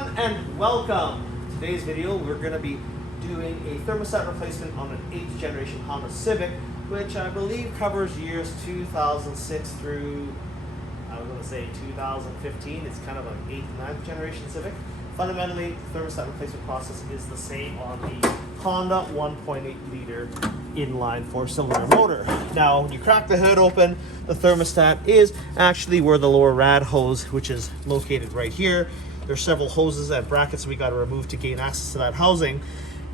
everyone, and welcome. Today's video, we're going to be doing a thermostat replacement on an 8th generation Honda Civic, which I believe covers years 2006 through, I was going to say 2015. It's kind of an 8th and 9th generation Civic. Fundamentally, the thermostat replacement process is the same on the Honda 1.8 liter inline 4-cylinder motor. Now, when you crack the hood open, the thermostat is actually where the lower rad hose, which is located right here. There's several hoses and brackets we got to remove to gain access to that housing.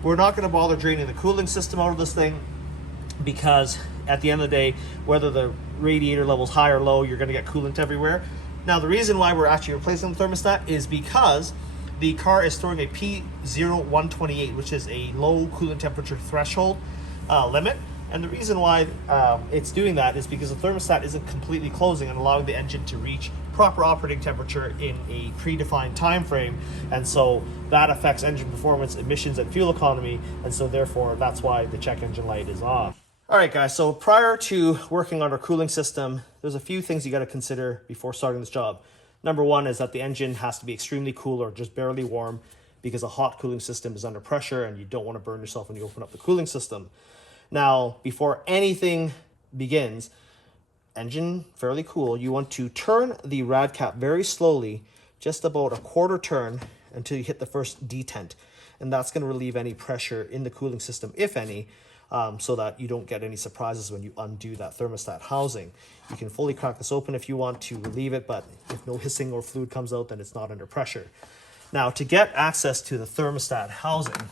We're not going to bother draining the cooling system out of this thing because at the end of the day, whether the radiator level is high or low, you're going to get coolant everywhere. Now, the reason why we're actually replacing the thermostat is because the car is throwing a P0128, which is a low coolant temperature threshold limit. And the reason why it's doing that is because the thermostat isn't completely closing and allowing the engine to reach proper operating temperature in a predefined time frame. And so that affects engine performance, emissions, and fuel economy. And so therefore, that's why the check engine light is off. All right, guys, so prior to working on our cooling system, there's a few things you got to consider before starting this job. Number one is that the engine has to be extremely cool or just barely warm, because a hot cooling system is under pressure and you don't want to burn yourself when you open up the cooling system. Now, before anything begins, engine fairly cool, you want to turn the rad cap very slowly, just about a quarter turn until you hit the first detent. And that's going to relieve any pressure in the cooling system, if any, so that you don't get any surprises when you undo that thermostat housing. You can fully crack this open if you want to relieve it, but if no hissing or fluid comes out, then it's not under pressure. Now, to get access to the thermostat housing,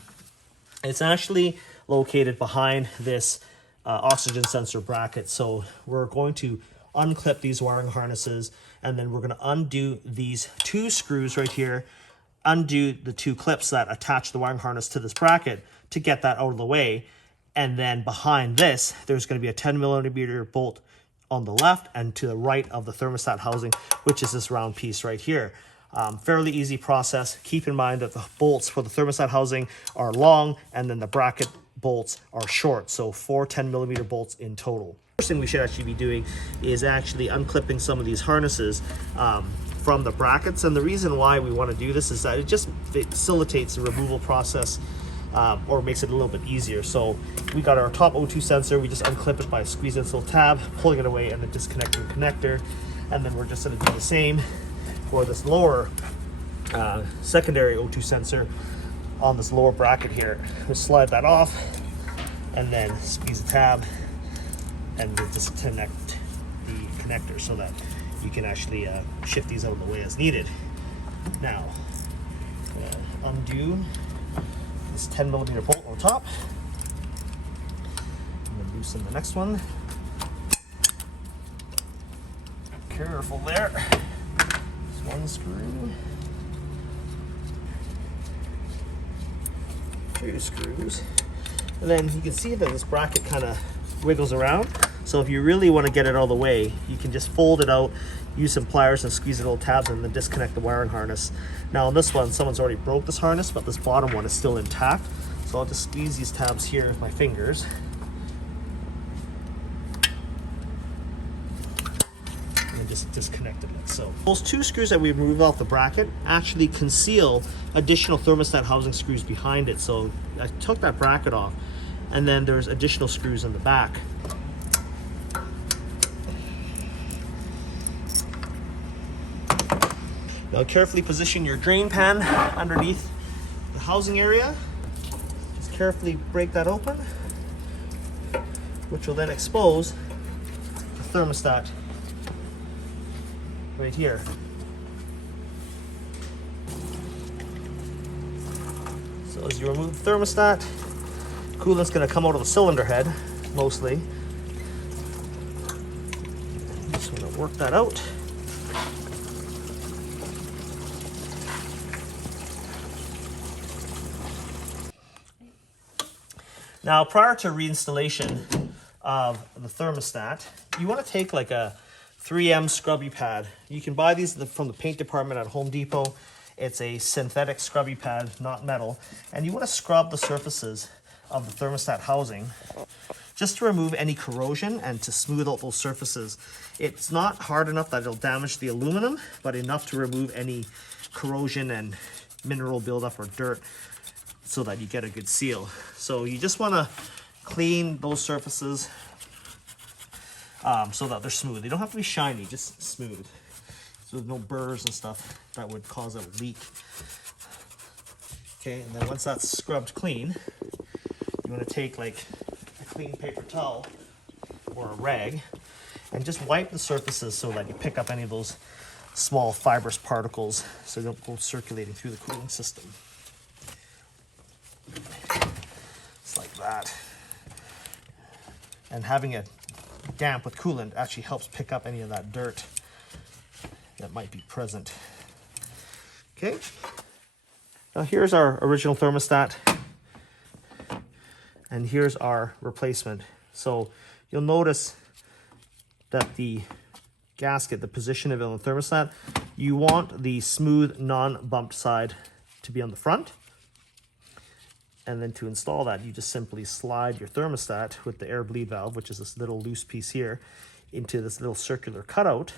it's actually located behind this oxygen sensor bracket. So we're going to unclip these wiring harnesses, and then we're going to undo these two screws right here, undo the two clips that attach the wiring harness to this bracket to get that out of the way. And then behind this, there's going to be a 10mm bolt on the left and to the right of the thermostat housing, which is this round piece right here. Fairly easy process. Keep in mind that the bolts for the thermostat housing are long, and then the bracket bolts are short. So 4 10mm bolts in total. First thing we should actually be doing is actually unclipping some of these harnesses from the brackets. And the reason why we want to do this is that it just facilitates the removal process, or makes it a little bit easier. So we got our top O2 sensor. We just unclip it by squeezing this little tab, pulling it away, and then disconnecting the connector. And then we're just going to do the same for this lower secondary O2 sensor on this lower bracket here. We'll slide that off and then squeeze the tab, and we'll disconnect the connector so that you can actually shift these out of the way as needed. Now, undo this 10mm bolt on top, and then loosen the next one. Careful there. Just one screw. 2 screws. And then you can see that this bracket kind of wiggles around. So if you really want to get it all the way, you can just fold it out, use some pliers and squeeze the little tabs, and then disconnect the wiring harness. Now on this one, someone's already broke this harness, but this bottom one is still intact. So I'll just squeeze these tabs here with my fingers. And just disconnected it. So those 2 screws that we removed off the bracket actually conceal additional thermostat housing screws behind it. So I took that bracket off, and then there's additional screws in the back. Now carefully position your drain pan underneath the housing area. Just carefully break that open, which will then expose the thermostat right here. So as you remove the thermostat, coolant's going to come out of the cylinder head mostly. Just want to work that out. Now, prior to reinstallation of the thermostat, you want to take like a 3M scrubby pad. You can buy these from the paint department at Home Depot. It's a synthetic scrubby pad, not metal. And you want to scrub the surfaces of the thermostat housing just to remove any corrosion and to smooth out those surfaces. It's not hard enough that it'll damage the aluminum, but enough to remove any corrosion and mineral buildup or dirt so that you get a good seal. So you just want to clean those surfaces so that they're smooth. They don't have to be shiny, just smooth. So there's no burrs and stuff that would cause a leak. Okay, and then once that's scrubbed clean, you want to take like a clean paper towel or a rag and just wipe the surfaces so that you pick up any of those small fibrous particles so they don't go circulating through the cooling system. It's like that. And having it damp with coolant actually helps pick up any of that dirt that might be present. Okay, now here's our original thermostat and here's our replacement. So you'll notice that the gasket, the position of it on the thermostat, you want the smooth, non-bumped side to be on the front. And then to install that, you just simply slide your thermostat with the air bleed valve, which is this little loose piece here, into this little circular cutout.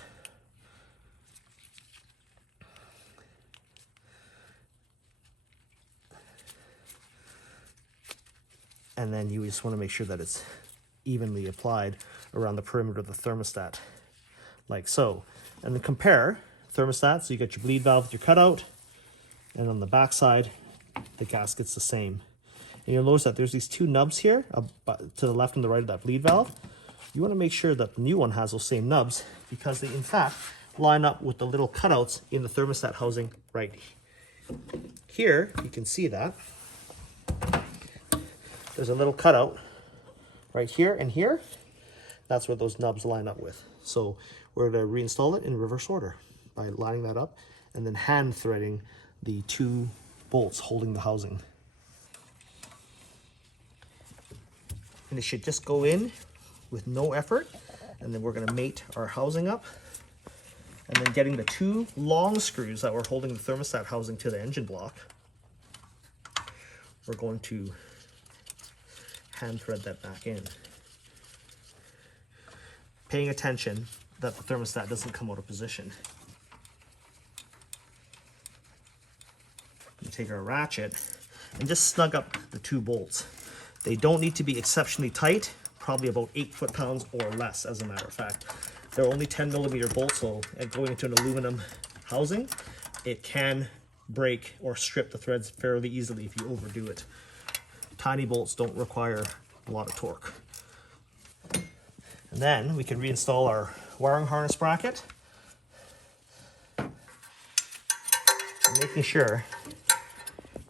And then you just want to make sure that it's evenly applied around the perimeter of the thermostat, like so. And then compare thermostat, so you get your bleed valve with your cutout, and on the back side, the gasket's the same. And you'll notice that there's these two nubs here to the left and the right of that bleed valve. You want to make sure that the new one has those same nubs because they in fact line up with the little cutouts in the thermostat housing right here. You can see that there's a little cutout right here and here. That's where those nubs line up with. So we're going to reinstall it in reverse order by lining that up and then hand threading the two bolts holding the housing. And it should just go in with no effort. And then we're going to mate our housing up. And then getting the two long screws that were holding the thermostat housing to the engine block, we're going to hand thread that back in. Paying attention that the thermostat doesn't come out of position. You take our ratchet and just snug up the two bolts. They don't need to be exceptionally tight, probably about 8 foot-pounds or less, as a matter of fact. They're only 10mm bolts, so going into an aluminum housing, it can break or strip the threads fairly easily if you overdo it. Tiny bolts don't require a lot of torque. And then we can reinstall our wiring harness bracket. Making sure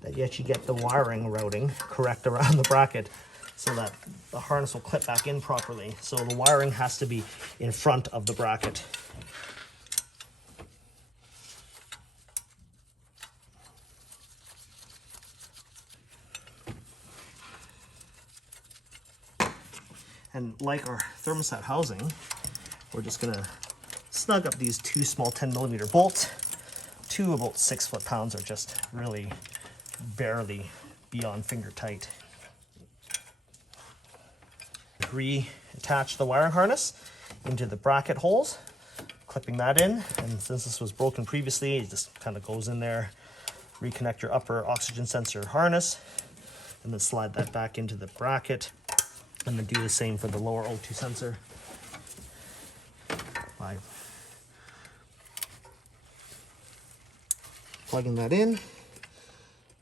that you actually get the wiring routing correct around the bracket so that the harness will clip back in properly. So the wiring has to be in front of the bracket. And like our thermostat housing, we're just gonna snug up these two small 10mm bolts. Two about 6 foot-pounds are just really barely beyond finger tight. Reattach the wiring harness into the bracket holes, clipping that in. And since this was broken previously, it just kind of goes in there. Reconnect your upper oxygen sensor harness, and then slide that back into the bracket. And then do the same for the lower O2 sensor by plugging that in and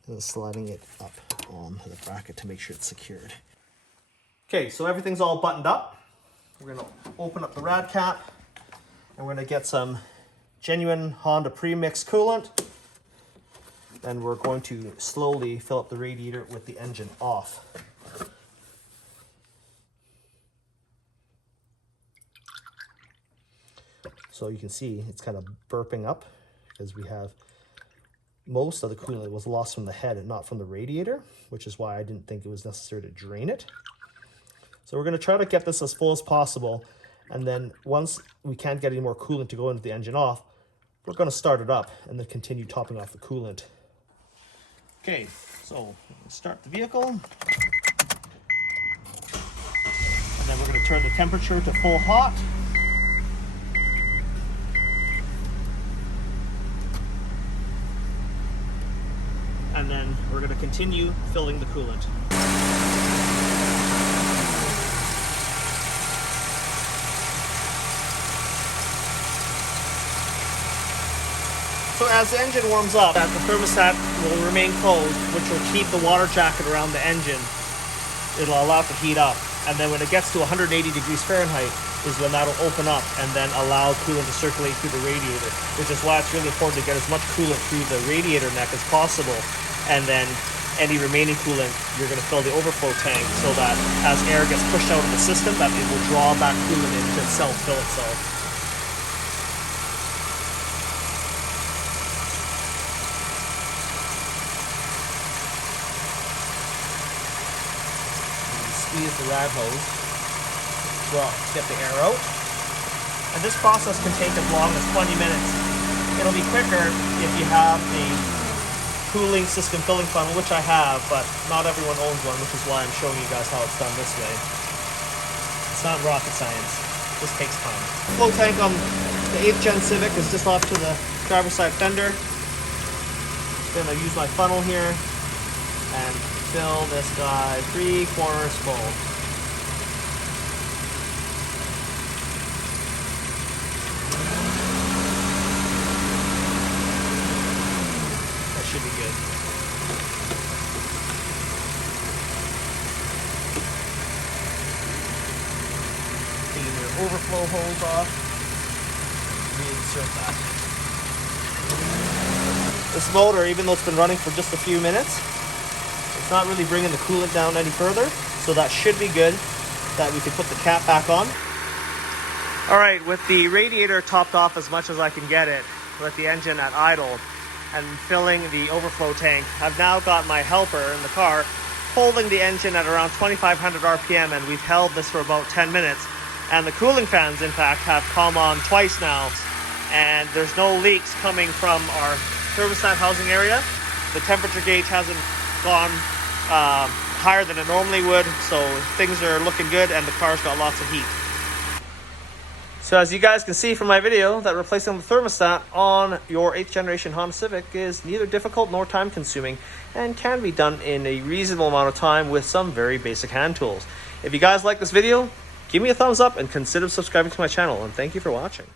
then sliding it up on the bracket to make sure it's secured. Okay, so everything's all buttoned up. We're going to open up the rad cap and we're going to get some genuine Honda premix coolant. Then we're going to slowly fill up the radiator with the engine off. So you can see it's kind of burping up because we have most of the coolant was lost from the head and not from the radiator, which is why I didn't think it was necessary to drain it. So we're going to try to get this as full as possible. And then once we can't get any more coolant to go into the engine off, we're going to start it up and then continue topping off the coolant. Okay, so start the vehicle. And then we're going to turn the temperature to full hot. going to continue filling the coolant. So as the engine warms up, the thermostat will remain closed, which will keep the water jacket around the engine. It'll allow it to heat up. And then when it gets to 180 degrees Fahrenheit is when that'll open up and then allow coolant to circulate through the radiator, which is why it's really important to get as much coolant through the radiator neck as possible. And then any remaining coolant, you're going to fill the overflow tank so that as air gets pushed out of the system, that it will draw back coolant into itself, fill itself. Squeeze the rad hose to get the air out. And this process can take as long as 20 minutes. It'll be quicker if you have a cooling system filling funnel, which I have, but not everyone owns one, which is why I'm showing you guys how it's done this way. It's not rocket science. It just takes time. Flow tank on the 8th Gen Civic is just off to the driver's side fender. Just gonna use my funnel here and fill this guy 3/4 full. That should be good. Taking your overflow hose off. Reinsert that. This motor, even though it's been running for just a few minutes, it's not really bringing the coolant down any further, so that should be good that we can put the cap back on. All right, with the radiator topped off as much as I can get it, with the engine at idle and filling the overflow tank, I've now got my helper in the car holding the engine at around 2,500 RPM, and we've held this for about 10 minutes. And the cooling fans, in fact, have come on twice now, and there's no leaks coming from our thermostat housing area. The temperature gauge hasn't gone higher than it normally would, so things are looking good and the car's got lots of heat. So as you guys can see from my video, that replacing the thermostat on your 8th generation Honda Civic is neither difficult nor time consuming and can be done in a reasonable amount of time with some very basic hand tools. If you guys like this video, give me a thumbs up and consider subscribing to my channel, and thank you for watching.